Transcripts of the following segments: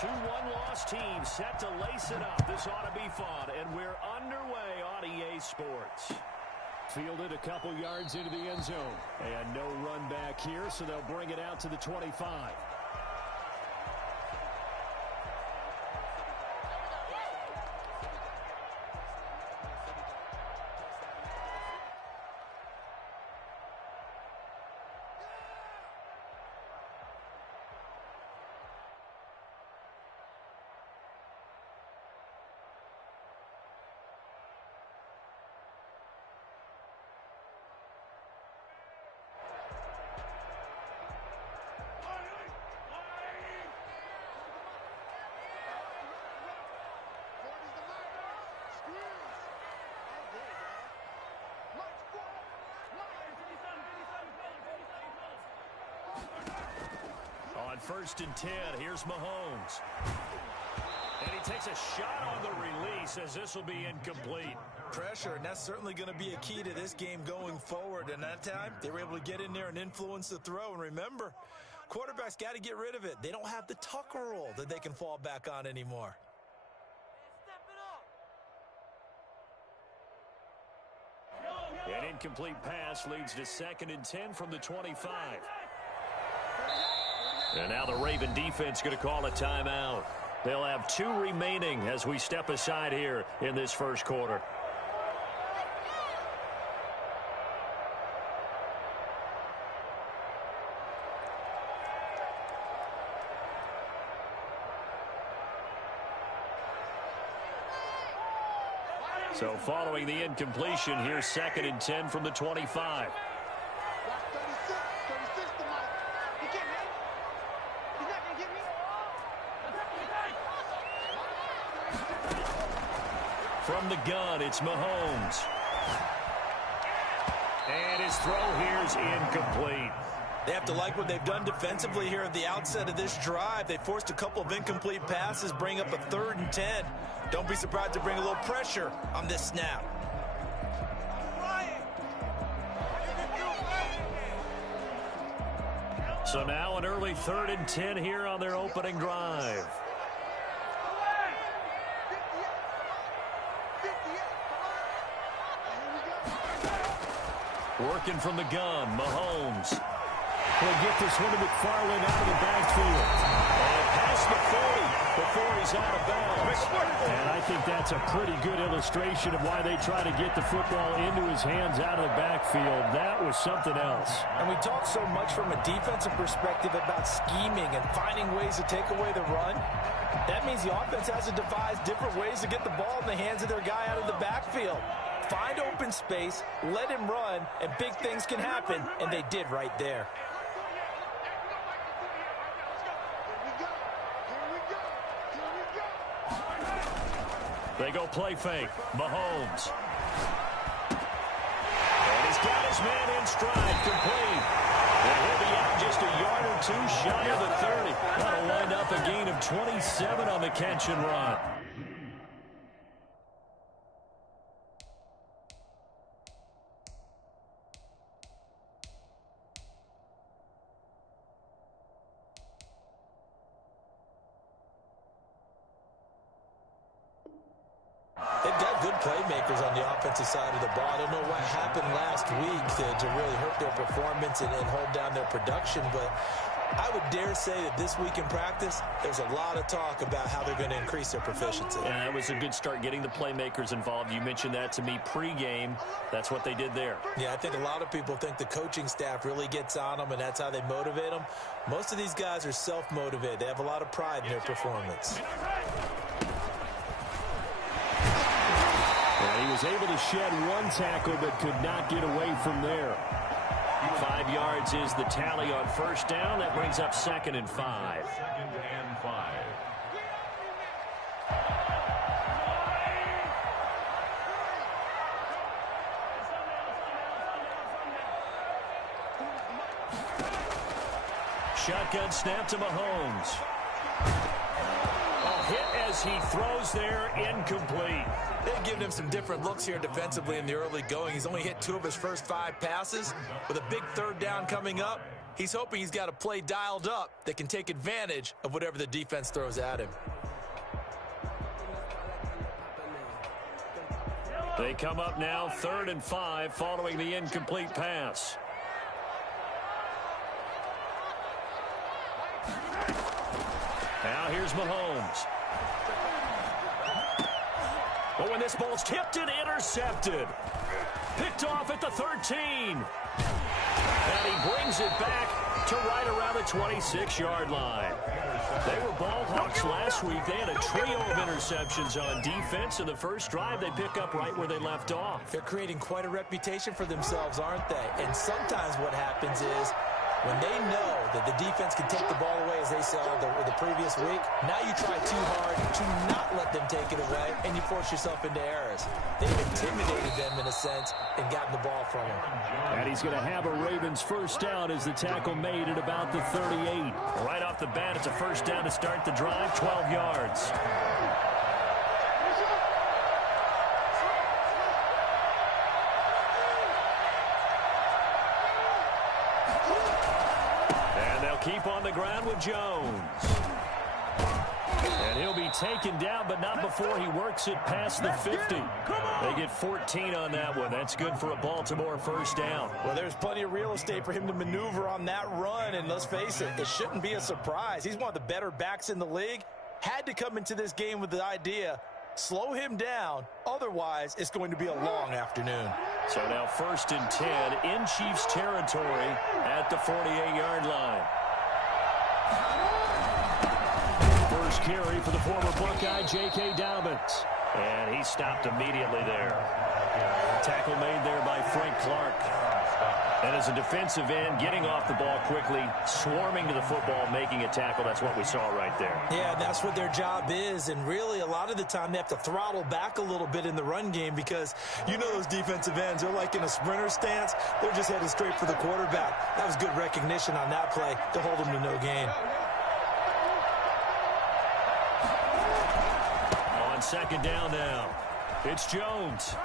Two one-loss teams set to lace it up. This ought to be fun, and we're underway on EA Sports. Fielded a couple yards into the end zone. And no run back here, so they'll bring it out to the 25. On 1st and 10, here's Mahomes. And he takes a shot on the release as this will be incomplete. Pressure, and that's certainly going to be a key to this game going forward. And that time, they were able to get in there and influence the throw. And remember, quarterbacks got to get rid of it. They don't have the Tucker rule that they can fall back on anymore. An incomplete pass leads to 2nd and 10 from the 25. And now the Raven defense going to call a timeout. They'll have 2 remaining as we step aside here in this first quarter. So following the incompletion, here's 2nd and 10 from the 25. From the gun, it's Mahomes. And his throw here is incomplete. They have to like what they've done defensively here at the outset of this drive. They forced a couple of incomplete passes, bring up a 3rd and 10. Don't be surprised to bring a little pressure on this snap. So now an early 3rd and 10 here on their opening drive. Working from the gun, Mahomes. He'll get this one to McFarland out of the backfield. And past the 40 before he's out of bounds. And I think that's a pretty good illustration of why they try to get the football into his hands out of the backfield. That was something else. And we talk so much from a defensive perspective about scheming and finding ways to take away the run. That means the offense has to devise different ways to get the ball in the hands of their guy out of the backfield. Find open space, let him run, and big things can happen, and they did right there. They go play fake. Mahomes. And he's got his man in stride, complete. And he'll be out just a yard or 2 shy of the 30. That'll wind up a gain of 27 on the catch and run. They've got good playmakers on the offensive side of the ball. I don't know what happened last week to really hurt their performance and hold down their production, but I would dare say that this week in practice, there's a lot of talk about how they're going to increase their proficiency. Yeah, it was a good start getting the playmakers involved. You mentioned that to me pregame. That's what they did there. Yeah, I think a lot of people think the coaching staff really gets on them, and that's how they motivate them. Most of these guys are self-motivated. They have a lot of pride in their performance. And he was able to shed 1 tackle but could not get away from there. 5 yards is the tally on 1st down. That brings up 2nd and 5. 2nd and 5. Shotgun snap to Mahomes. A hit as he throws there, incomplete. They've given him some different looks here defensively in the early going. He's only hit 2 of his first 5 passes. With a big 3rd down coming up, He's hoping he's got a play dialed up that can take advantage of whatever the defense throws at him. They come up now 3rd and 5 following the incomplete pass. Now here's Mahomes. But when this ball's tipped and intercepted. Picked off at the 13. And he brings it back to right around the 26-yard line. They were ball hawks last week. They had a trio of interceptions on defense. In the first drive, they pick up right where they left off. They're creating quite a reputation for themselves, aren't they? And sometimes what happens is when they know that the defense can take the ball away, as they saw the previous week, now you try too hard to not let them take it away, and you force yourself into errors. They've intimidated them, in a sense, and gotten the ball from them. And he's going to have a Ravens first down as the tackle made at about the 38. Right off the bat, it's a first down to start the drive, 12 yards. Keep on the ground with Jones. And he'll be taken down, but not before he works it past the 50. They get 14 on that one. That's good for a Baltimore first down. Well, there's plenty of real estate for him to maneuver on that run, and let's face it, it shouldn't be a surprise. He's one of the better backs in the league. Had to come into this game with the idea, slow him down, otherwise it's going to be a long afternoon. So now 1st and 10 in Chiefs territory at the 48-yard line. First carry for the former Buckeye, J.K. Dobbins. And he stopped immediately there. Tackle made there by Frank Clark. And as a defensive end, getting off the ball quickly, swarming to the football, making a tackle. That's what we saw right there. Yeah, that's what their job is. And really, a lot of the time, they have to throttle back a little bit in the run game because you know those defensive ends, they're like in a sprinter stance. They're just headed straight for the quarterback. That was good recognition on that play to hold them to no gain. On second down now, it's Jones.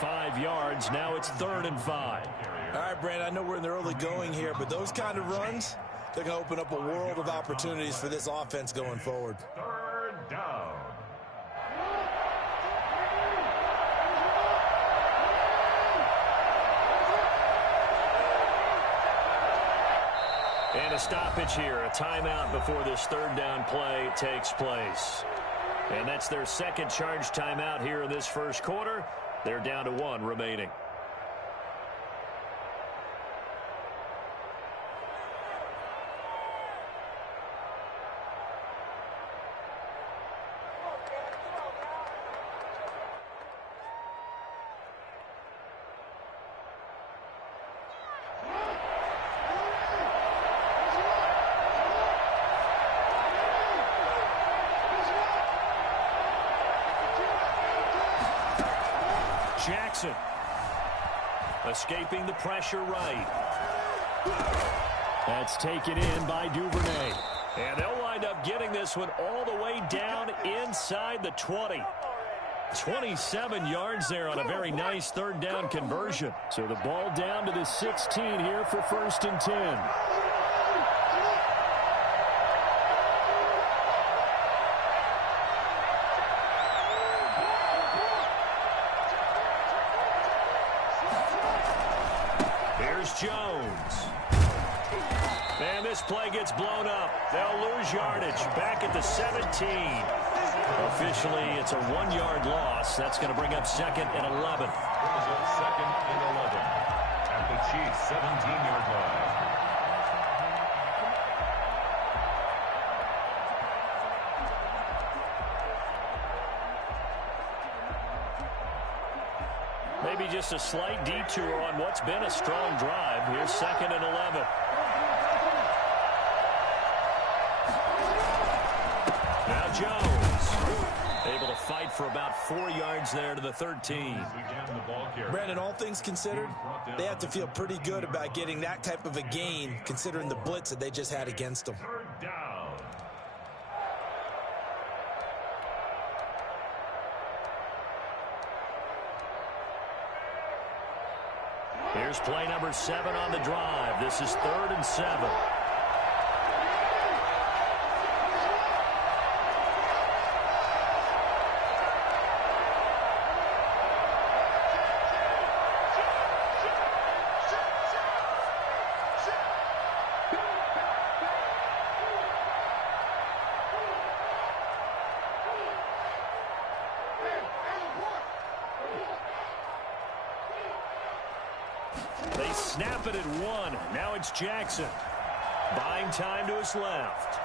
5 yards. Now it's 3rd and 5. All right, Brandon, I know we're in the early going here, but those kind of runs, they're going to open up a world of opportunities for this offense going forward. 3rd down. And a stoppage here, a timeout before this 3rd down play takes place. And that's their second charge timeout here in this first quarter. They're down to 1 remaining. Jackson escaping the pressure right. That's taken in by Duvernay. And they'll wind up getting this one all the way down inside the 20. 27 yards there on a very nice 3rd down conversion. So the ball down to the 16 here for 1st and 10. Jones. And this play gets blown up. They'll lose yardage back at the 17. Officially, it's a 1-yard loss. That's going to bring up 2nd and 11. 2nd and 11 at the Chiefs' 17-yard line. Maybe just a slight detour on what's been a strong drive. Here's 2nd and 11. Now Jones able to fight for about 4 yards there to the 13. Brandon, all things considered, they have to feel pretty good about getting that type of a gain considering the blitz that they just had against them. 3rd down. Here's play number 7 on the drive. This is 3rd and 7. They snap it at 1. Now it's Jackson. Buying time to his left.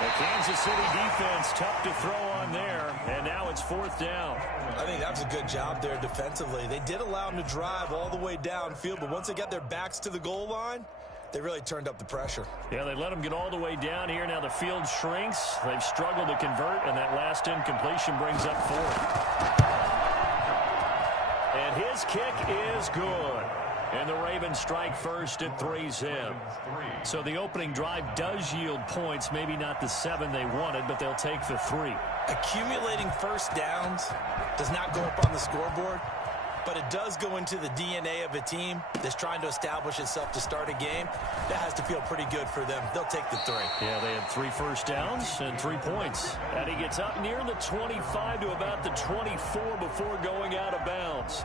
The Kansas City defense tough to throw on there. And now it's 4th down. I think that was a good job there defensively. They did allow them to drive all the way downfield, but once they got their backs to the goal line, they really turned up the pressure. Yeah, they let them get all the way down here. Now the field shrinks. They've struggled to convert, and that last incompletion brings up 4th. And his kick is good. And the Ravens strike first at 3-zip. So the opening drive does yield points. Maybe not the 7 they wanted, but they'll take the 3. Accumulating first downs does not go up on the scoreboard, but it does go into the DNA of a team that's trying to establish itself to start a game. That has to feel pretty good for them. They'll take the 3. Yeah, they had 3 first downs and 3 points. And he gets up near the 25 to about the 24 before going out of bounds.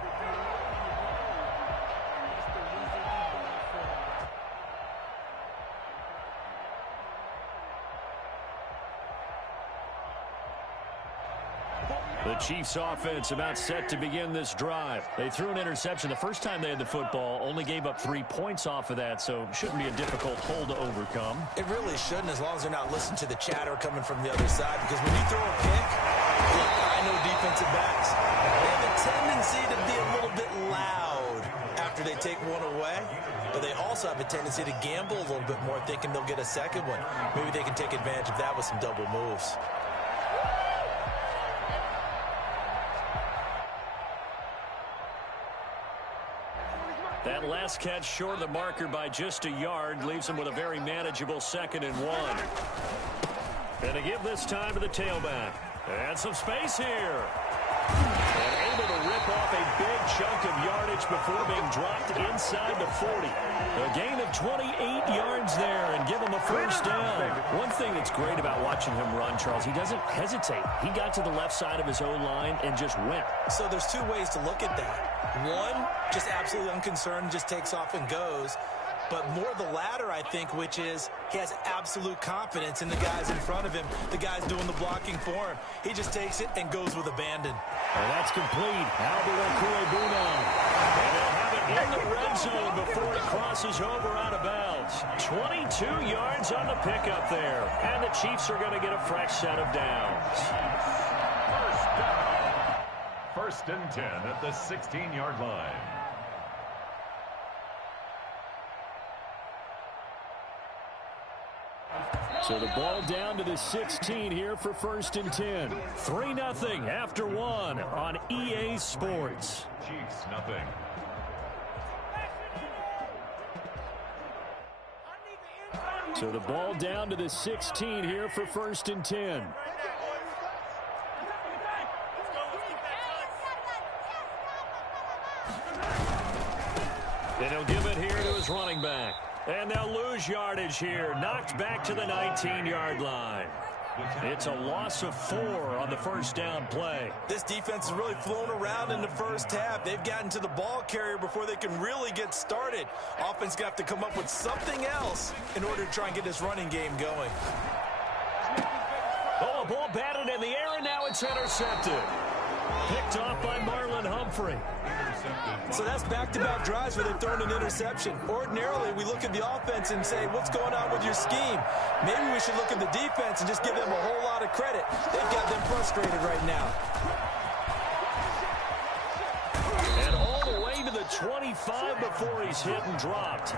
The Chiefs offense about set to begin this drive. They threw an interception the first time they had the football, only gave up 3 points off of that, so shouldn't be a difficult hole to overcome. It really shouldn't, as long as they're not listening to the chatter coming from the other side, because when you throw a pick, look, I know defensive backs, they have a tendency to be a little bit loud after they take one away, but they also have a tendency to gamble a little bit more, thinking they'll get a second one. Maybe they can take advantage of that with some double moves. That last catch short of the marker by just a yard leaves him with a very manageable 2nd and 1. And to give this time to the tailback. And some space here. And able to rip off a big chunk of yardage before being dropped inside the 40. A gain of 28 yards there and give him a first down. One thing that's great about watching him run, Charles, he doesn't hesitate. He got to the left side of his O-line and just went. So there's 2 ways to look at that. One, just absolutely unconcerned, just takes off and goes. But more the latter, I think, which is he has absolute confidence in the guys in front of him, the guys doing the blocking for him. He just takes it and goes with abandon. And that's complete. Albert Okwuegbunam. And they'll have it in the red zone before it crosses over out of bounds. 22 yards on the pickup there. And the Chiefs are going to get a fresh set of downs. First down. 1st and 10 at the 16-yard line. So the ball down to the 16 here for 1st and 10. 3-0 after 1 on EA Sports. Chiefs nothing. So the ball down to the 16 here for 1st and 10. And he'll give it here to his running back. And they'll lose yardage here. Knocked back to the 19-yard line. It's a loss of 4 on the first down play. This defense has really flown around in the first half. They've gotten to the ball carrier before they can really get started. Offense got to come up with something else in order to try and get this running game going. Oh, a ball batted in the air, and now it's intercepted. Picked off by Marlon Humphrey. So that's back-to-back drives where they've thrown an interception. Ordinarily, we look at the offense and say, what's going on with your scheme? Maybe we should look at the defense and just give them a whole lot of credit. They've got them frustrated right now. And all the way to the 25 before he's hit and dropped.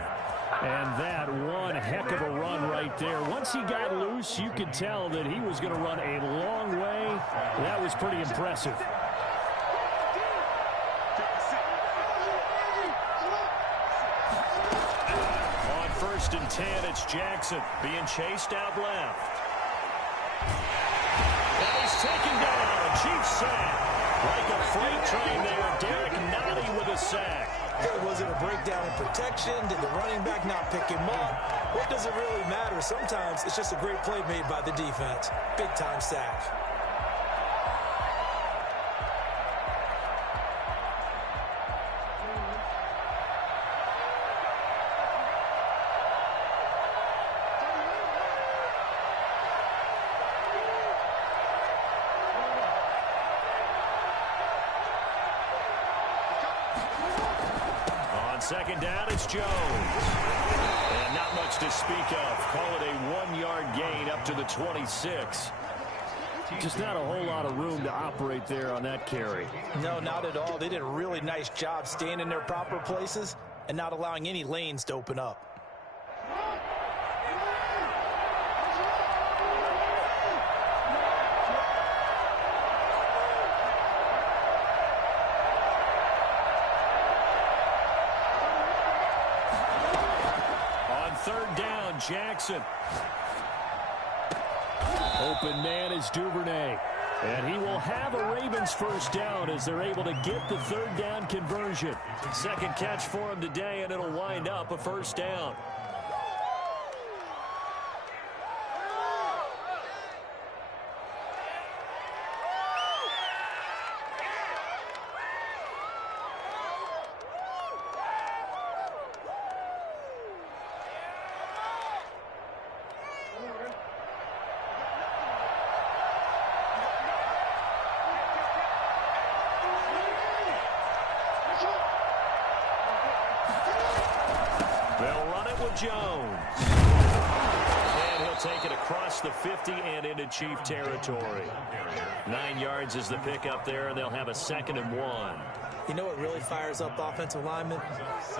And that one heck of a run right there. Once he got loose, you could tell that he was going to run a long way. That was pretty impressive. On 1st and 10, it's Jackson being chased out left. And he's taken down. Chiefs sack. Like a freight train there, Derek Nottie with a sack. Was it a breakdown in protection? Did the running back not pick him up? What does it really matter? Sometimes it's just a great play made by the defense. Big-time sack. Second down, it's Jones. And not much to speak of. Call it a 1-yard gain up to the 26. Just not a whole lot of room to operate there on that carry. No, not at all. They did a really nice job staying in their proper places and not allowing any lanes to open up. Third down, Jackson. Open man is Duvernay. And he will have a Ravens first down as they're able to get the third down conversion. Second catch for him today, and it'll wind up a first down. Jones. And he'll take it across the 50 and into Chief territory. 9 yards is the pickup there, and they'll have a 2nd and 1. You know what really fires up offensive linemen?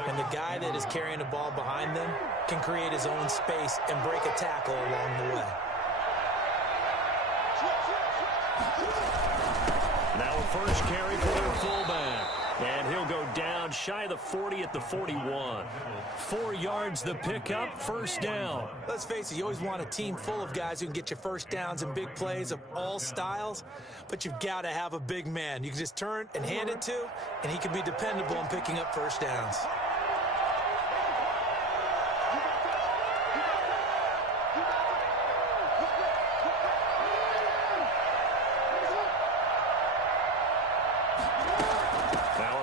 And the guy that is carrying the ball behind them can create his own space and break a tackle along the way. Now a first carry for their fullback. And he'll go down shy of the 40 at the 41. 4 yards the pickup, first down. Let's face it, you always want a team full of guys who can get you first downs and big plays of all styles, but you've got to have a big man you can just turn and hand it to, and he can be dependable in picking up first downs.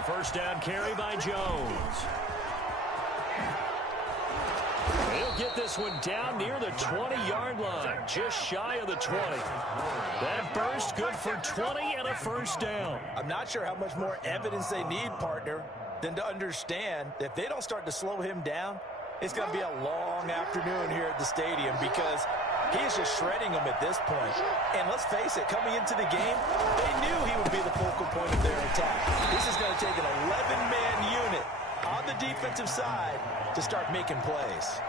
First down carry by Jones. He'll get this one down near the 20-yard line, just shy of the 20. That burst good for 20 and a first down. I'm not sure how much more evidence they need, partner, than to understand that if they don't start to slow him down, it's going to be a long afternoon here at the stadium because he is just shredding them at this point. And let's face it, coming into the game, they knew he would be the focal point of their attack. This is going to take an 11-man unit on the defensive side to start making plays.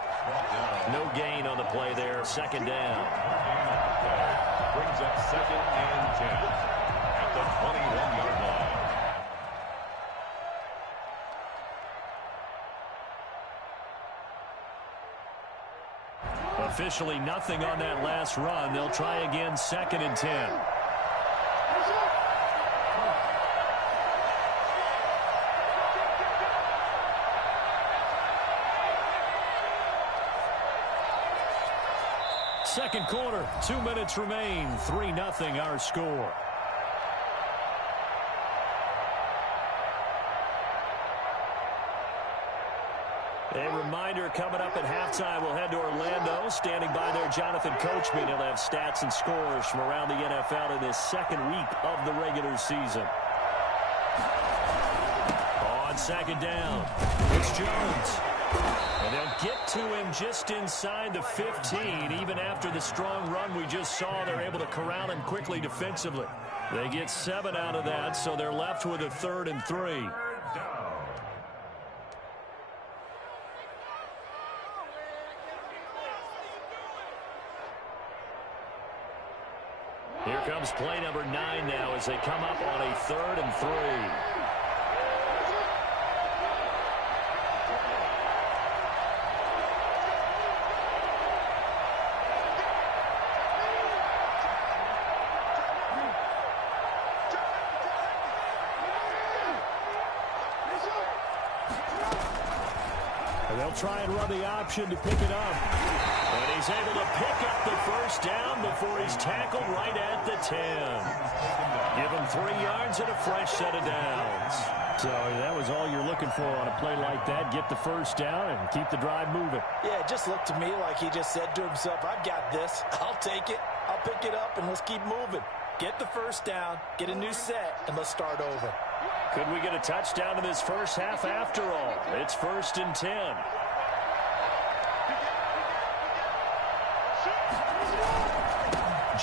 No gain on the play there, second down. Brings up 2nd and 10 at the 21-yard line. Officially nothing on that last run. They'll try again, 2nd and 10. Second quarter, 2 minutes remain. 3-0 our score. A reminder coming up at halftime, we'll head to Orlando. Standing by there, Jonathan Coachman. He'll have stats and scores from around the NFL in this second week of the regular season. On second down, it's Jones. And they'll get to him just inside the 15. Even after the strong run we just saw, they're able to corral him quickly defensively. They get 7 out of that, so they're left with a 3rd and 3. Here comes play number 9 now as they come up on a 3rd and 3. They'll try and run the option to pick it up. And he's able to pick up the first down before he's tackled right at the 10. Give him 3 yards and a fresh set of downs. So that was all you're looking for on a play like that. Get the first down and keep the drive moving. Yeah, it just looked to me like he just said to himself, I've got this. I'll take it. I'll pick it up, and let's keep moving. Get the first down, get a new set, and let's start over. Could we get a touchdown in this first half after all? It's 1st and 10.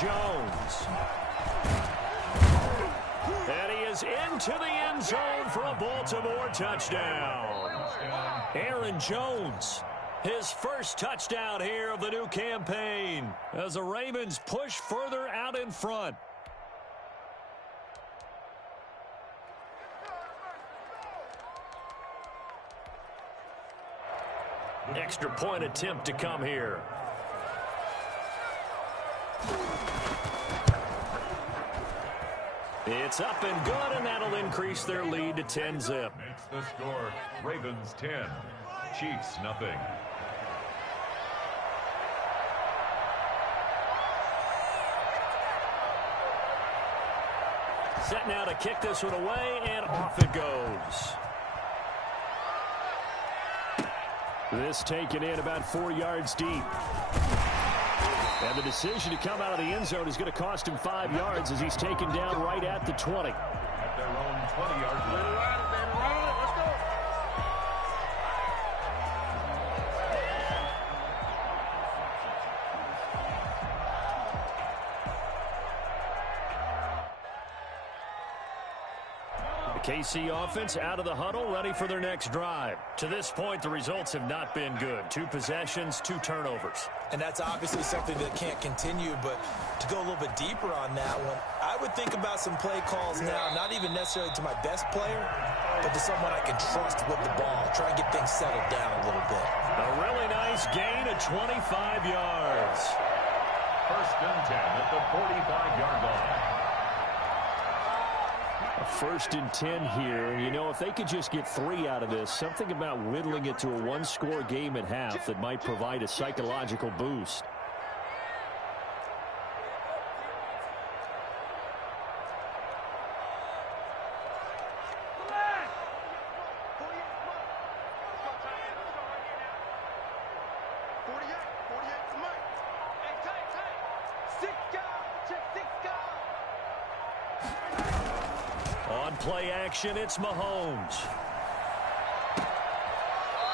Jones. And he is into the end zone for a Baltimore touchdown. Aaron Jones, his first touchdown here of the new campaign as the Ravens push further out in front. Extra point attempt to come here. It's up and good, and that'll increase their lead to 10-zip. Makes the score Ravens 10, Chiefs nothing. Set now to kick this one away, and off it goes. This taken in about 4 yards deep. And the decision to come out of the end zone is going to cost him 5 yards as he's taken down right at the 20. At their own 20-yard line. KC offense out of the huddle, ready for their next drive. To this point, the results have not been good. 2 possessions, 2 turnovers. And that's obviously something that can't continue, but to go a little bit deeper on that one, I would think about some play calls now, not even necessarily to my best player, but to someone I can trust with the ball. Try and get things settled down a little bit. A really nice gain of 25 yards. 1st and 10 at the 45-yard line. 1st and 10 here, and you know, if they could just get 3 out of this, something about whittling it to a 1-score game at half that might provide a psychological boost. Play action, it's Mahomes.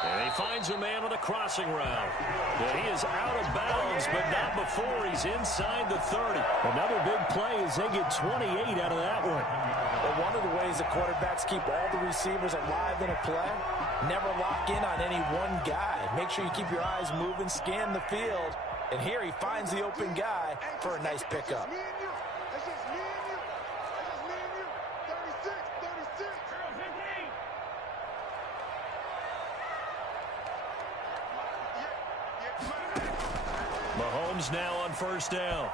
And he finds a man on the crossing route. And he is out of bounds, but not before he's inside the 30. Another big play as they get 28 out of that one. But one of the ways that quarterbacks keep all the receivers alive in a play, never lock in on any one guy. Make sure you keep your eyes moving, scan the field. And here he finds the open guy for a nice pickup. Mahomes now on 1st down.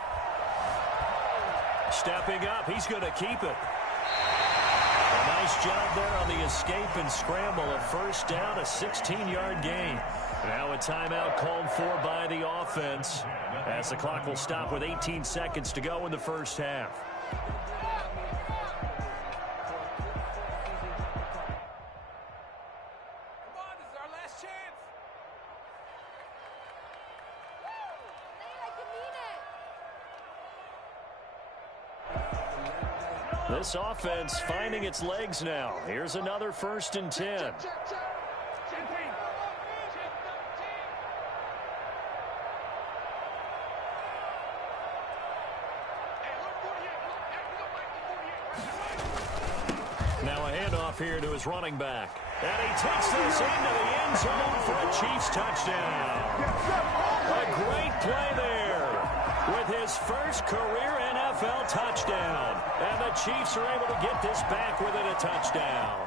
Stepping up, he's going to keep it. A nice job there on the escape and scramble. A 1st down, a 16-yard gain. Now a timeout called for by the offense as the clock will stop with 18 seconds to go in the first half. This offense finding its legs now. Here's another 1st and 10. Now a handoff here to his running back. And he takes this into the end zone for a Chiefs touchdown. A great play there with his first career NFL touchdown. And the Chiefs are able to get this back within a touchdown.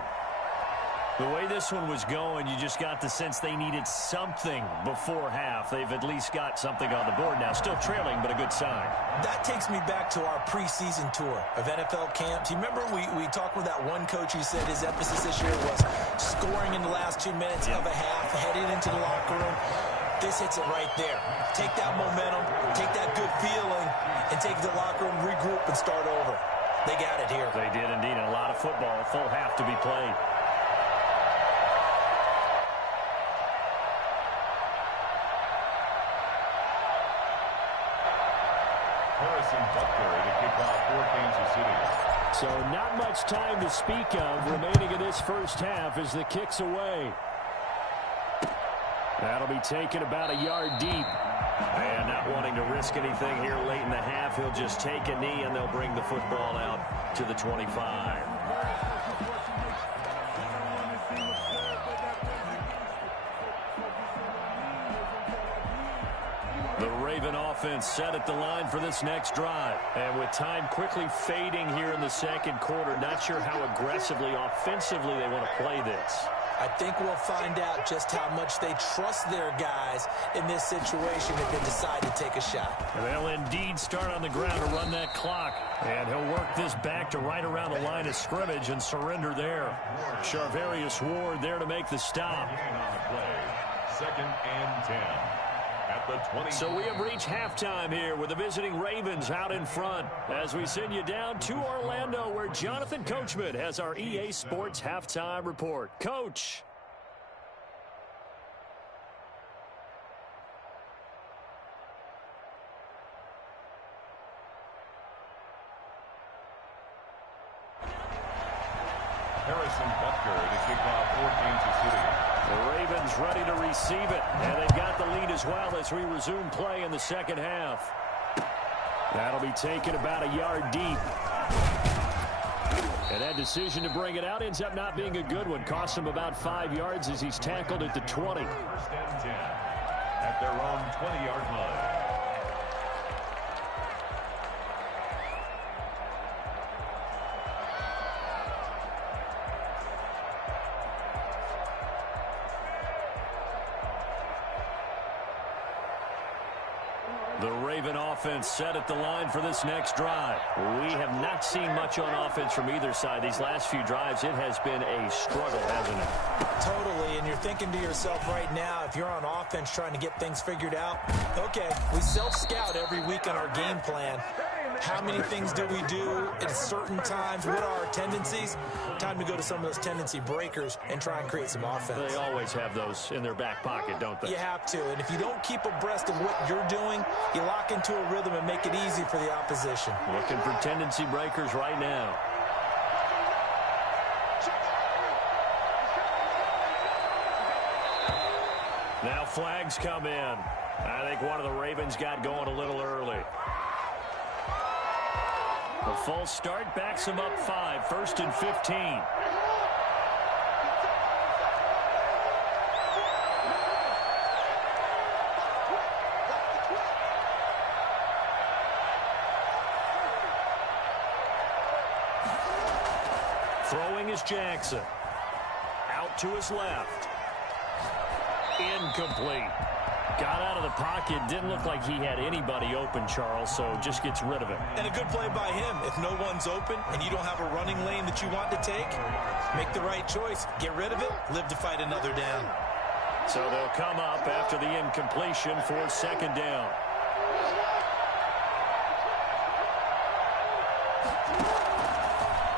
The way this one was going, you just got the sense they needed something before half. They've at least got something on the board now. Still trailing, but a good sign. That takes me back to our preseason tour of NFL camps. You remember we talked with that one coach who said his emphasis this year was scoring in the last 2 minutes of a half, heading into the locker room. This hits it right there. Take that momentum, take that good feeling, and take it to the locker room, regroup, and start over. They got it here. They did indeed. And a lot of football, a full half to be played. Harrison Butker to kick off for Kansas City. So not much time to speak of remaining in this first half as the kick's away. That'll be taken about a yard deep. And not wanting to risk anything here late in the half, he'll just take a knee and they'll bring the football out to the 25. The Raven offense set at the line for this next drive. And with time quickly fading here in the second quarter, not sure how aggressively, offensively they want to play this. I think we'll find out just how much they trust their guys in this situation if they decide to take a shot. And they'll indeed start on the ground to run that clock. And he'll work this back to right around the line of scrimmage and surrender there. Charvarius Ward there to make the stop. Second and 10. At the 20. So we have reached halftime here with the visiting Ravens out in front as we send you down to Orlando where Jonathan Coachman has our EA Sports halftime report. Coach. Harrison Butker to kick off for Kansas City. The Ravens ready to receive it, and they've got the lead as well as we resume play in the second half. That'll be taken about a yard deep. And that decision to bring it out ends up not being a good one. Costs him about 5 yards as he's tackled at the 20. First and 10 at their own 20-yard line. The Raven offense set at the line for this next drive. We have not seen much on offense from either side. These last few drives, it has been a struggle, hasn't it? Totally, and you're thinking to yourself right now, if you're on offense trying to get things figured out, okay, we self-scout every week on our game plan. How many things do we do at certain times? What are our tendencies? Time to go to some of those tendency breakers and try and create some offense. They always have those in their back pocket, don't they? You have to, and if you don't keep abreast of what you're doing, you lock into a rhythm and make it easy for the opposition. Looking for tendency breakers right now. Now flags come in. I think one of the Ravens got going a little early. The false start backs him up 5, 1st and 15. Throwing is Jackson. Out to his left. Incomplete. Got out of the pocket. Didn't look like he had anybody open, Charles, so just gets rid of it. And a good play by him. If no one's open and you don't have a running lane that you want to take, make the right choice. Get rid of it. Live to fight another down. So they'll come up after the incompletion for second down.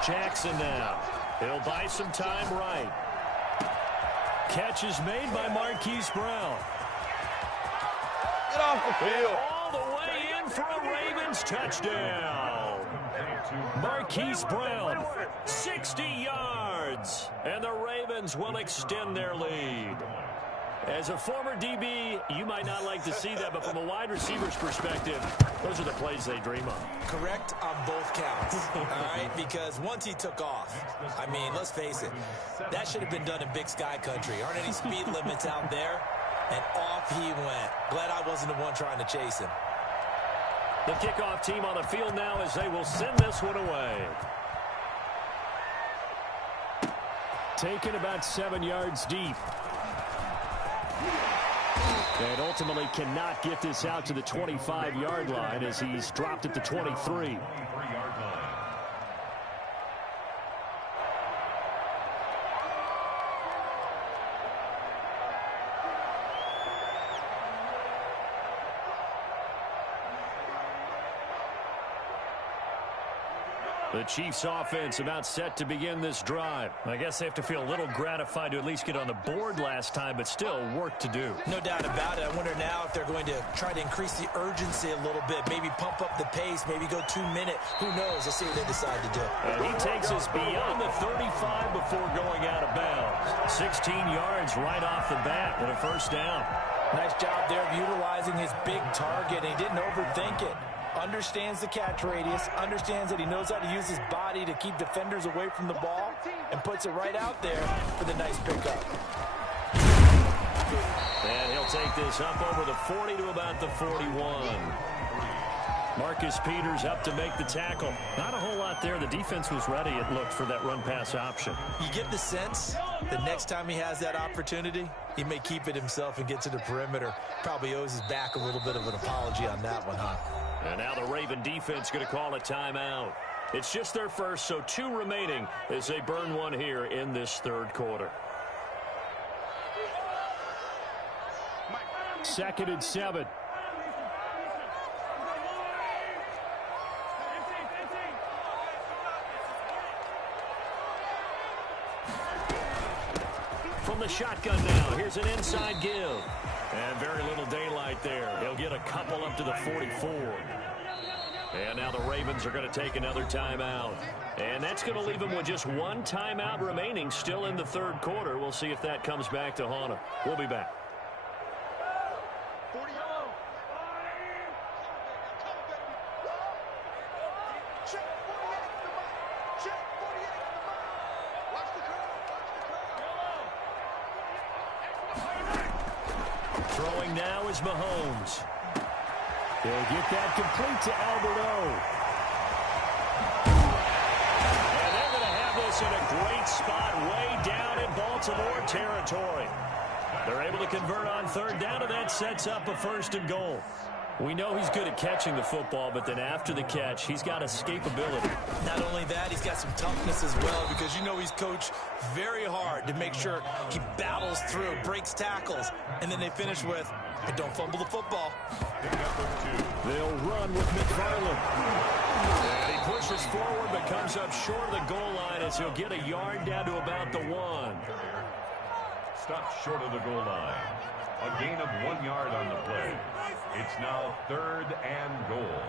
Jackson now. He'll buy some time right. Catch is made by Marquise Brown. Get off the field. All the way in for a Ravens touchdown. Marquise Brown, 60 yards. And the Ravens will extend their lead. As a former DB, you might not like to see that, but from a wide receiver's perspective, those are the plays they dream of. Correct on both counts, all right? Because once he took off, I mean, let's face it, that should have been done in Big Sky country. Aren't any speed limits out there? And off he went. Glad I wasn't the one trying to chase him. The kickoff team on the field now as they will send this one away. taken about 7 yards deep. And ultimately cannot get this out to the 25-yard line as he's dropped at the 23. The Chiefs offense about set to begin this drive. I guess they have to feel a little gratified to at least get on the board last time, but still work to do. No doubt about it. I wonder now if they're going to try to increase the urgency a little bit, maybe pump up the pace, maybe go 2 minute. Who knows? Let's see what they decide to do. And he takes us beyond the 35 before going out of bounds. 16 yards right off the bat with a first down. Nice job there of utilizing his big target, and he didn't overthink it. Understands the catch radius, understands that he knows how to use his body to keep defenders away from the ball, and puts it right out there for the nice pickup. And he'll take this up over the 40 to about the 41. Marcus Peters up to make the tackle. Not a whole lot there. The defense was ready, it looked, for that run-pass option. You get the sense that next time he has that opportunity, he may keep it himself and get to the perimeter. Probably owes his back a little bit of an apology on that one, huh? And now the Raven defense going to call a timeout. It's just their first, so 2 remaining as they burn one here in this third quarter. 2nd and 7. From the shotgun now, here's an inside give. And very little daylight there. He'll get a couple up to the 44. And now the Ravens are going to take another timeout. And that's going to leave them with just 1 timeout remaining still in the third quarter. We'll see if that comes back to haunt them. We'll be back. Throwing now is Mahomes. They'll get that complete to Alberto. And they're going to have this in a great spot way down in Baltimore territory. They're able to convert on third down, and that sets up a 1st and goal. We know he's good at catching the football, but then after the catch, he's got escapability. Not only that, he's got some toughness as well, because you know he's coached very hard to make sure he battles through, breaks tackles, and then they finish with, hey, don't fumble the football. They'll run with McFarland. And he pushes forward but comes up short of the goal line as he'll get a yard down to about the 1. Stopped short of the goal line. A gain of 1 yard on the play. It's now 3rd and goal.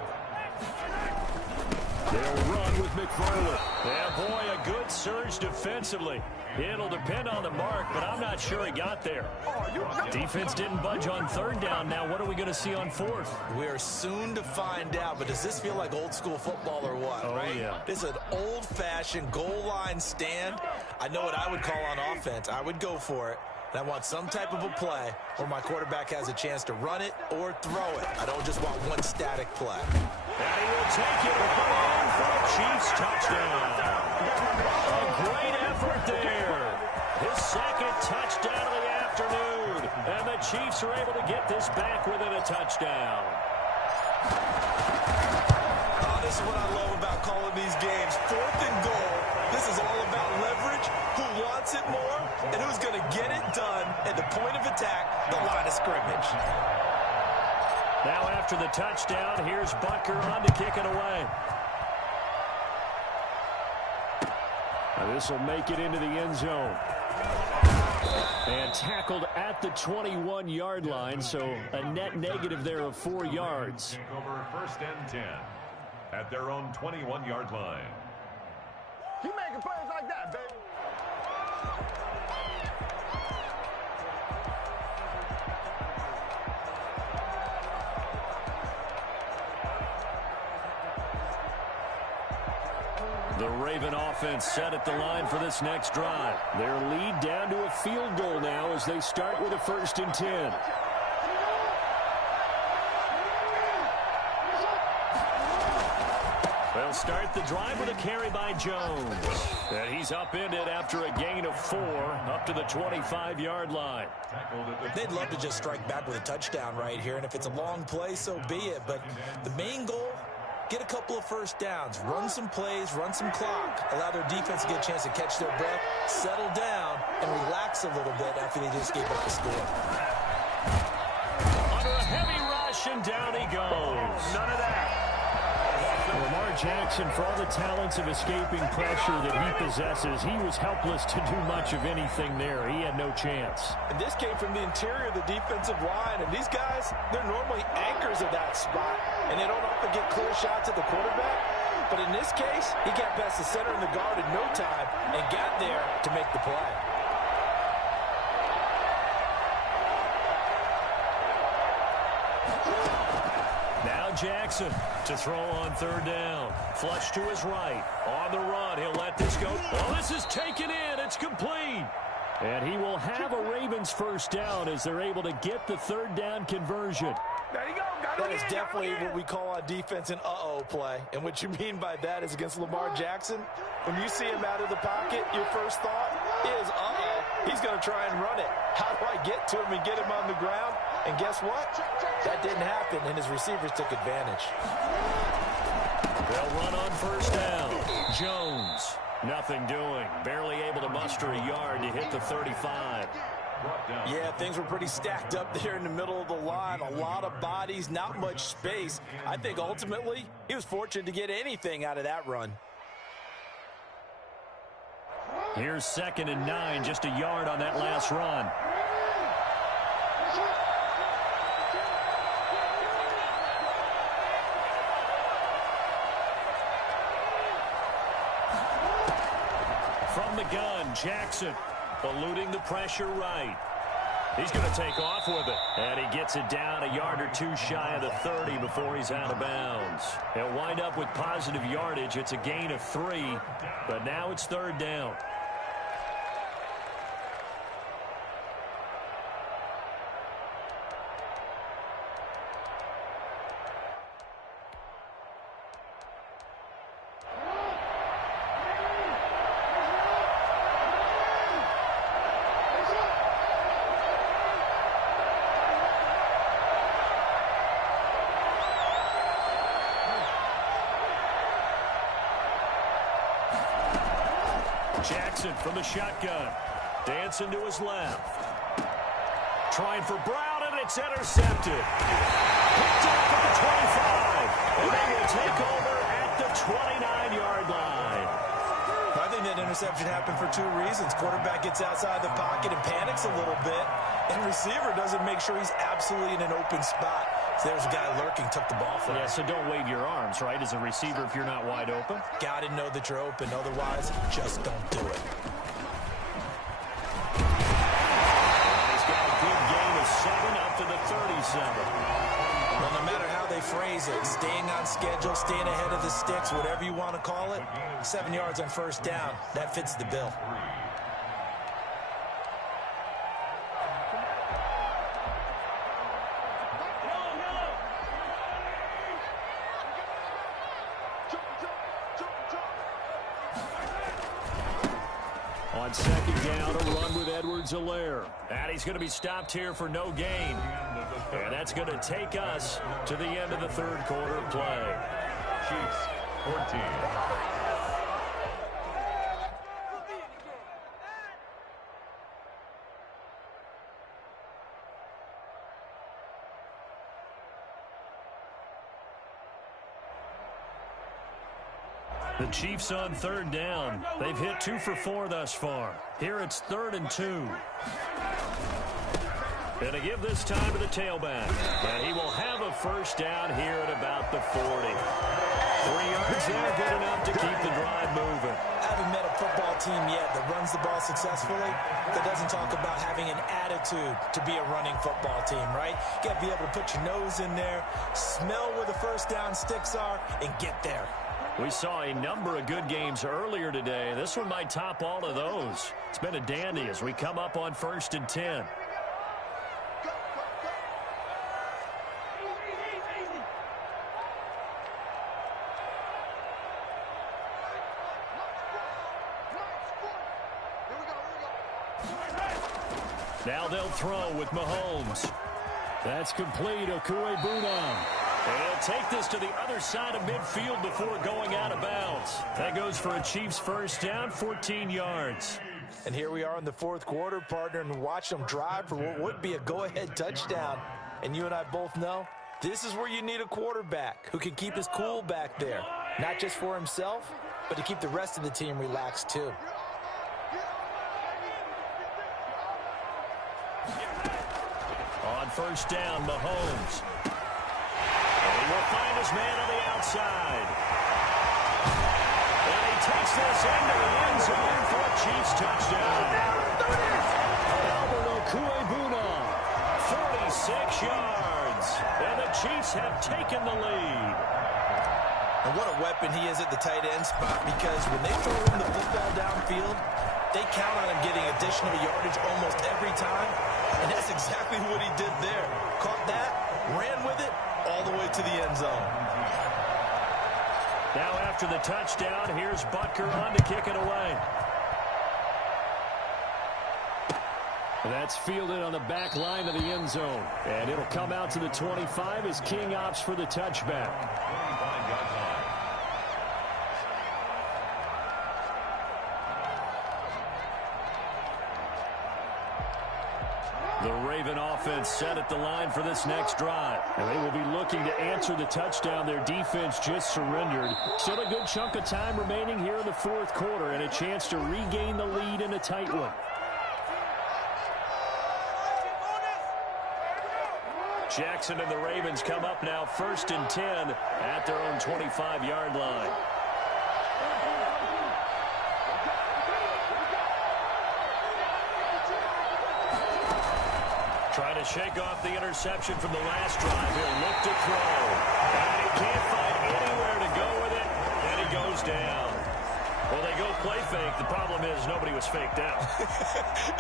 They'll run with McFarland. Yeah, boy, a good surge defensively. It'll depend on the mark, but I'm not sure he got there. Defense didn't budge on third down. Now what are we going to see on 4th? We're soon to find out, but does this feel like old school football or what? Oh, right? yeah. This is an old-fashioned goal line stand. I know what I would call on offense. I would go for it. And I want some type of a play where my quarterback has a chance to run it or throw it. I don't just want one static play. And he will take it in for a Chiefs touchdown. A great effort there. His 2nd touchdown of the afternoon. And the Chiefs are able to get this back within a touchdown. Oh, this is what I love about calling these games. 4th and goal. This is all about leverage, who wants it more, and who's going to get it done at the point of attack, the line of scrimmage. Now after the touchdown, here's Butker on to kick it away. Now this will make it into the end zone. And tackled at the 21-yard line, so a net negative there of 4 yards. Over 1st and 10 at their own 21-yard line. Keep making plays like that, baby. The Raven offense set at the line for this next drive. Their lead down to a field goal now as they start with a 1st and 10. Well, They'll start the drive with a carry by Jones. And he's upended after a gain of 4 up to the 25-yard line. They'd love to just strike back with a touchdown right here, and if it's a long play, so be it. But the main goal, get a couple of first downs, run some plays, run some clock, allow their defense to get a chance to catch their breath, settle down, and relax a little bit after they just gave up the score. Under a heavy rush, and down he goes. None of that. Lamar Jackson, for all the talents of escaping pressure that he possesses, he was helpless to do much of anything there. He had no chance. And this came from the interior of the defensive line, and these guys, they're normally anchors of that spot, and they don't often get clear shots at the quarterback. But in this case, he got past the center and the guard in no time and got there to make the play. Jackson to throw on third down. Flush to his right. On the run. He'll let this go. Oh, this is taken in. It's complete. And he will have a Ravens first down as they're able to get the third down conversion. There you go. That is definitely what we call on defense an uh-oh play. And what you mean by that is against Lamar Jackson, when you see him out of the pocket, your first thought is, uh-oh, he's going to try and run it. How do I get to him and get him on the ground? And guess what? That didn't happen, and his receivers took advantage. They'll run on first down. Jones, nothing doing. Barely able to muster a yard to hit the 35. Yeah, things were pretty stacked up there in the middle of the line. A lot of bodies, not much space. I think ultimately he was fortunate to get anything out of that run. Here's 2nd and 9, just a yard on that last run. From the gun, Jackson eluding the pressure right. He's going to take off with it. And he gets it down a yard or two shy of the 30 before he's out of bounds. He'll wind up with positive yardage. It's a gain of 3, but now it's third down. Jackson from the shotgun. Dancing to his left. Trying for Brown, and it's intercepted. Picked off at the 25. And they will take over at the 29-yard line. I think that interception happened for 2 reasons. Quarterback gets outside the pocket and panics a little bit. And receiver doesn't make sure he's absolutely in an open spot. So there's a guy lurking, took the ball from him. Yeah, so don't wave your arms, right, as a receiver if you're not wide open. Got to know that you're open. Otherwise, just don't do it. He's got a good gain of 7 up to the 37. Well, no matter how they phrase it, staying on schedule, staying ahead of the sticks, whatever you want to call it, 7 yards on first down, that fits the bill. On 2nd down, a run with Edwards-Helaire. And he's going to be stopped here for no gain. And that's going to take us to the end of the third quarter of play. Chiefs, 14. The Chiefs on 3rd down. They've hit 2 for 4 thus far. Here it's 3rd and 2. And to give this time to the tailback. And he will have a first down here at about the 40. 3 yards there, good enough to keep the drive moving. I haven't met a football team yet that runs the ball successfully that doesn't talk about having an attitude to be a running football team, right? You got to be able to put your nose in there, smell where the first down sticks are, and get there. We saw a number of good games earlier today. This one might top all of those. It's been a dandy as we come up on 1st and 10. Now they'll throw with Mahomes. That's complete. Okuegbunam. And he'll take this to the other side of midfield before going out of bounds. That goes for a Chiefs first down, 14 yards. And here we are in the fourth quarter, partner, and watch them drive for what would be a go-ahead touchdown. And you and I both know this is where you need a quarterback who can keep his cool back there. Not just for himself, but to keep the rest of the team relaxed too. On first down, Mahomes. And he will find his man on the outside. And he takes this into the end zone for a Chiefs touchdown. Albert Okuegbunam, 46 yards. And the Chiefs have taken the lead. And what a weapon he is at the tight end spot, because when they throw him the football downfield, they count on him getting additional yardage almost every time. And that's exactly what he did there. Caught that, ran with it, all the way to the end zone. Now after the touchdown, here's Butker on to kick it away. That's fielded on the back line of the end zone. And it'll come out to the 25 as King opts for the touchback. 25-yard line. The Raven offense set at the line for this next drive. And they will be looking to answer the touchdown their defense just surrendered. Still a good chunk of time remaining here in the fourth quarter and a chance to regain the lead in a tight one. Jackson and the Ravens come up now 1st and 10 at their own 25-yard line. Trying to shake off the interception from the last drive. He'll look to throw. And he can't find anywhere to go with it. And he goes down. Well, they go play fake. The problem is nobody was faked out.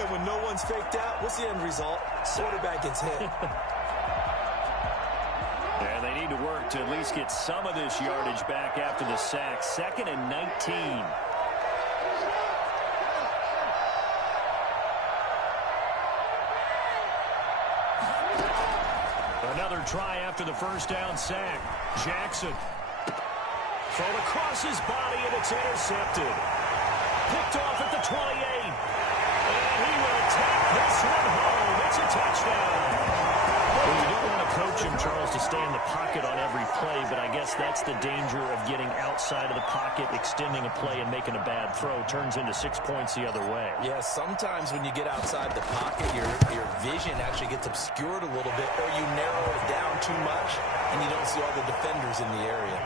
And when no one's faked out, what's the end result? Quarterback gets hit. And they need to work to at least get some of this yardage back after the sack. 2nd and 19. Another try after the first down sack. Jackson. Thrown across his body, and it's intercepted. Picked off at the 28. And he will take this one home. It's a touchdown. Well, you don't want to coach him, Charles, to stay in the pocket on every play, but I guess that's the danger of getting outside of the pocket, extending a play, and making a bad throw. Turns into 6 points the other way. Yeah, sometimes when you get outside the pocket, your vision actually gets obscured a little bit, or you narrow it down too much, and you don't see all the defenders in the area.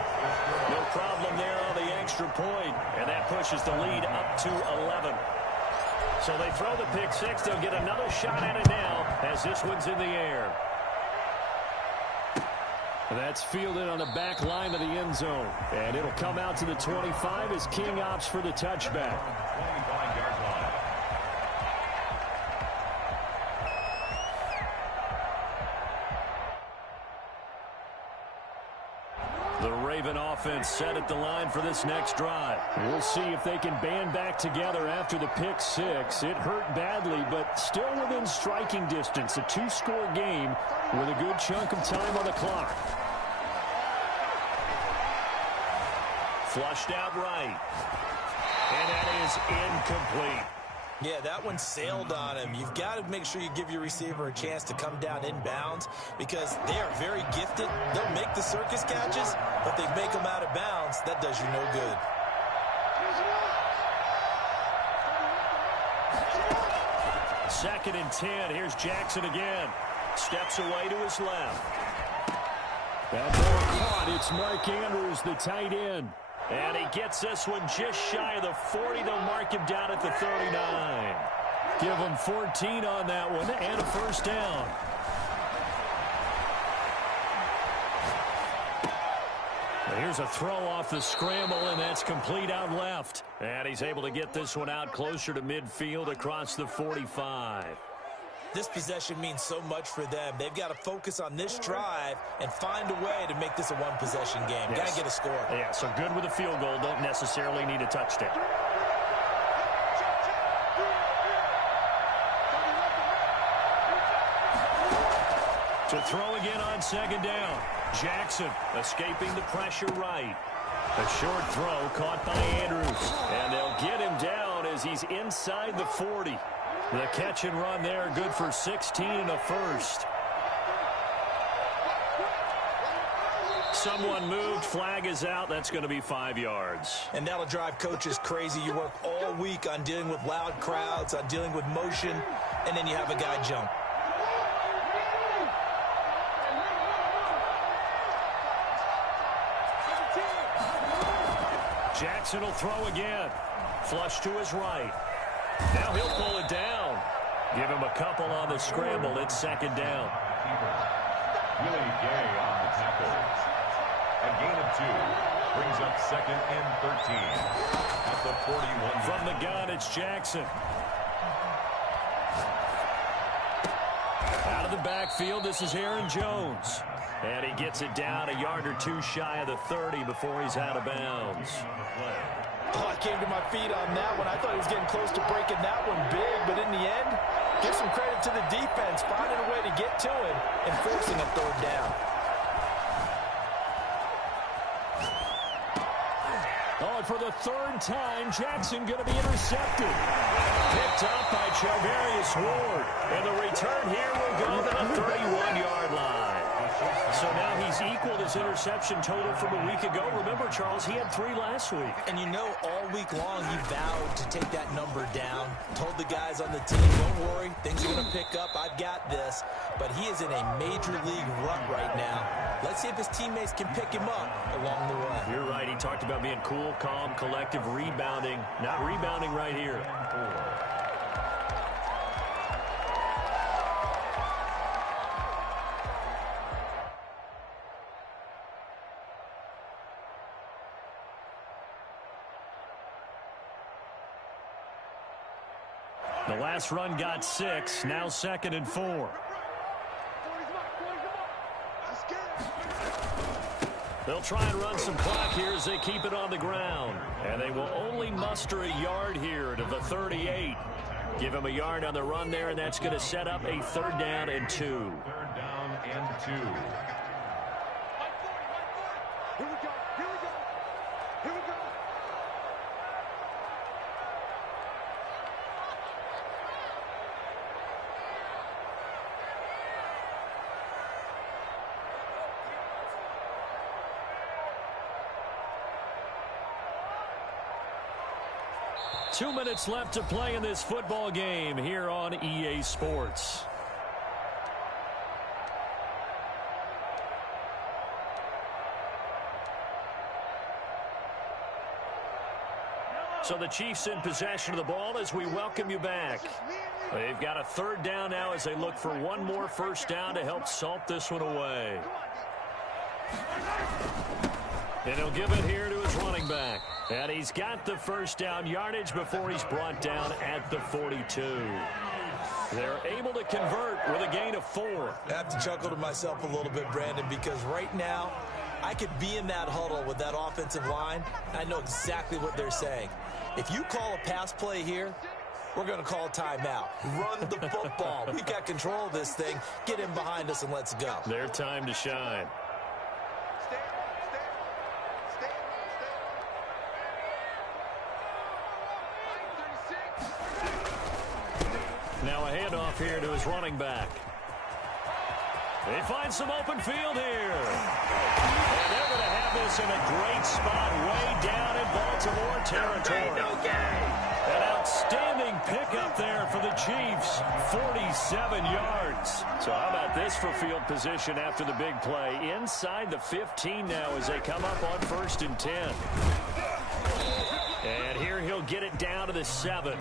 No problem there on the extra point, and that pushes the lead up to 11. So they throw the pick six. They'll get another shot at it now as this one's in the air. That's fielded on the back line of the end zone. And it'll come out to the 25 as King opts for the touchback. 25-yard line. The Raven offense set at the line for this next drive. We'll see if they can band back together after the pick six. It hurt badly, but still within striking distance. A 2-score game with a good chunk of time on the clock. Flushed out right. And that is incomplete. Yeah, that one sailed on him. You've got to make sure you give your receiver a chance to come down inbounds because they are very gifted. They'll make the circus catches, but they make them out of bounds. That does you no good. Second and 10. Here's Jackson again. Steps away to his left. That ball caught. It's Mark Andrews, the tight end. And he gets this one just shy of the 40. They'll mark him down at the 39. Give him 14 on that one and a first down. Here's a throw off the scramble, and that's complete out left. And he's able to get this one out closer to midfield across the 45. This possession means so much for them. They've got to focus on this drive and find a way to make this a one-possession game. Yes. Got to get a score. Yeah, so good with a field goal. Don't necessarily need a touchdown. To throw again on second down. Jackson escaping the pressure right. A short throw caught by Andrews. And they'll get him down as he's inside the 40. The catch and run there, good for 16 and a first. Someone moved, flag is out. That's going to be 5 yards. And that'll drive coaches crazy. You work all week on dealing with loud crowds, on dealing with motion, and then you have a guy jump. Jackson will throw again. Flush to his right. Now he'll pull it down. Give him a couple on the scramble. It's second down. Willie Gay on the tackle. A gain of 2 brings up second and 13 at the 41. From the gun, it's Jackson. Out of the backfield, this is Aaron Jones. And he gets it down a yard or 2 shy of the 30 before he's out of bounds. Oh, I came to my feet on that one. I thought he was getting close to breaking that one big, but in the end, give some credit to the defense, finding a way to get to it and forcing a third down. Oh, and for the third time, Jackson going to be intercepted. Picked up by Charvarius Ward. And the return here will go to the 31-yard line. So now he's equaled his interception total from a week ago. Remember, Charles, he had 3 last week. And you know, all week long, he vowed to take that number down. Told the guys on the team, don't worry, things are going to pick up. I've got this. But he is in a major league rut right now. Let's see if his teammates can pick him up along the way. You're right. He talked about being cool, calm, collective, rebounding. Not rebounding right here. The last run got 6. Now second and 4. They'll try and run some clock here as they keep it on the ground. And they will only muster a yard here to the 38. Give him a yard on the run there, and that's going to set up a 3rd down and 2. 3rd down and 2. Here we go. Here we go. Here we go. 2 minutes left to play in this football game here on EA Sports. So the Chiefs in possession of the ball as we welcome you back. They've got a 3rd down now as they look for one more first down to help salt this one away. And he'll give it here to his running back. And he's got the first down yardage before he's brought down at the 42. They're able to convert with a gain of 4. I have to chuckle to myself a little bit, Brandon, because right now I could be in that huddle with that offensive line. I know exactly what they're saying. If you call a pass play here, we're going to call a timeout. Run the football. We got control of this thing. Get him behind us and let's go. Their time to shine. Now a handoff here to his running back. They find some open field here. And they're going to have this in a great spot way down in Baltimore territory. An outstanding pickup there for the Chiefs. 47 yards. So how about this for field position after the big play? Inside the 15 now as they come up on 1st and 10. And here he'll get it down to the 7.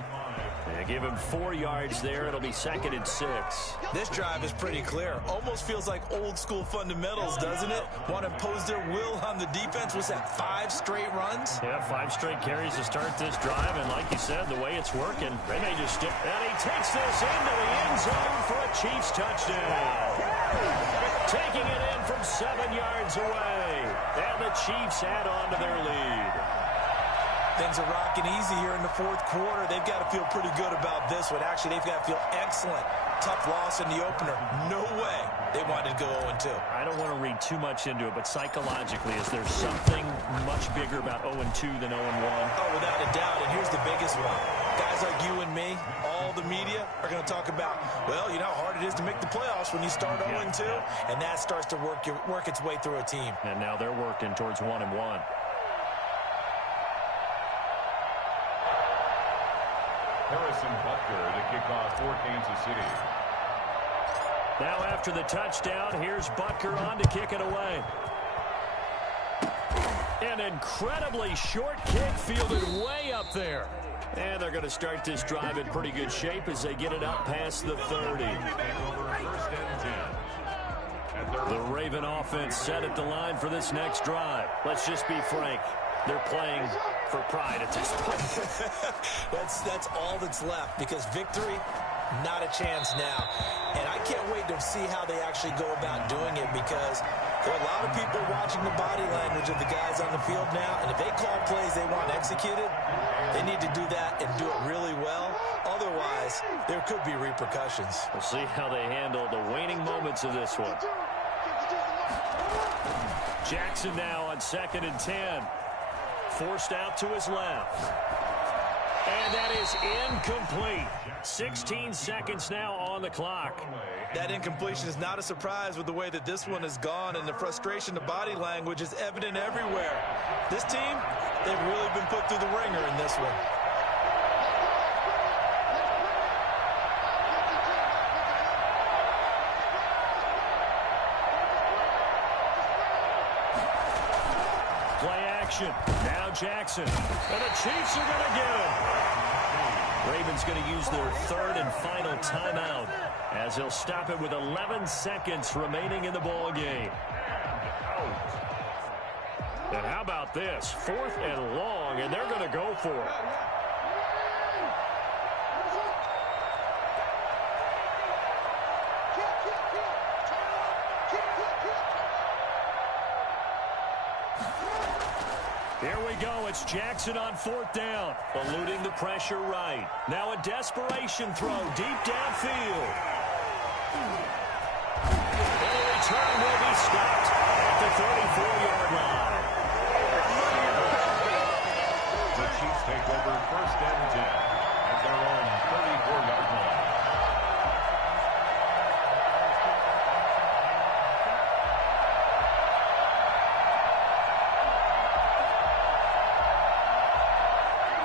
And give him 4 yards there. It'll be 2nd and 6. This drive is pretty clear. Almost feels like old school fundamentals, doesn't it? Want to impose their will on the defense. Was that 5 straight runs? Yeah, 5 straight carries to start this drive. And like you said, the way it's working, they may just stick. And he takes this into the end zone for a Chiefs touchdown. Taking it in from 7 yards away. And the Chiefs add on to their lead. Things are rocking easy here in the 4th quarter. They've got to feel pretty good about this one. Actually, they've got to feel excellent tough loss in the opener. No way they wanted to go 0-2. I don't want to read too much into it, but psychologically, is there something much bigger about 0-2 than 0-1? Oh, without a doubt, and here's the biggest one. Guys like you and me, all the media, are going to talk about, well, you know how hard it is to make the playoffs when you start 0-2, and that starts to work its way through a team. And now they're working towards 1-1. Harrison Butker to kick off for Kansas City. Now after the touchdown, here's Butker on to kick it away. An incredibly short kick fielded way up there. And they're going to start this drive in pretty good shape as they get it up past the 30. The Raven offense set at the line for this next drive. Let's just be frank. They're playing for pride at this point. That's all that's left, because victory, not a chance now. And I can't wait to see how they actually go about doing it, because there are a lot of people watching the body language of the guys on the field now, and if they call plays they want executed, they need to do that and do it really well. Otherwise, there could be repercussions. We'll see how they handle the waning moments of this one. Jackson now on 2nd and 10. Forced out to his left. And that is incomplete. 16 seconds now on the clock. That incompletion is not a surprise with the way that this one has gone, and the frustration, the body language is evident everywhere. This team, they've really been put through the ringer in this one. Play action. Now Jackson. And the Chiefs are going to get him. Ravens going to use their 3rd and final timeout as they'll stop it with 11 seconds remaining in the ball game. And how about this? 4th and long, and they're going to go for it. Here we go. It's Jackson on 4th down. Eluding the pressure right. Now a desperation throw deep downfield. And the return will be stopped at the 34-yard line. The Chiefs take over 1st and 10 at their own 34-yard line.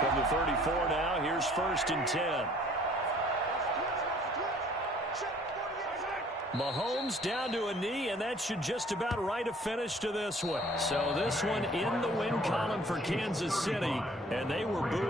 From the 34 now, here's 1st and 10. Mahomes down to a knee, and that should just about write a finish to this one. So this one in the win column for Kansas City, and they were buoyed.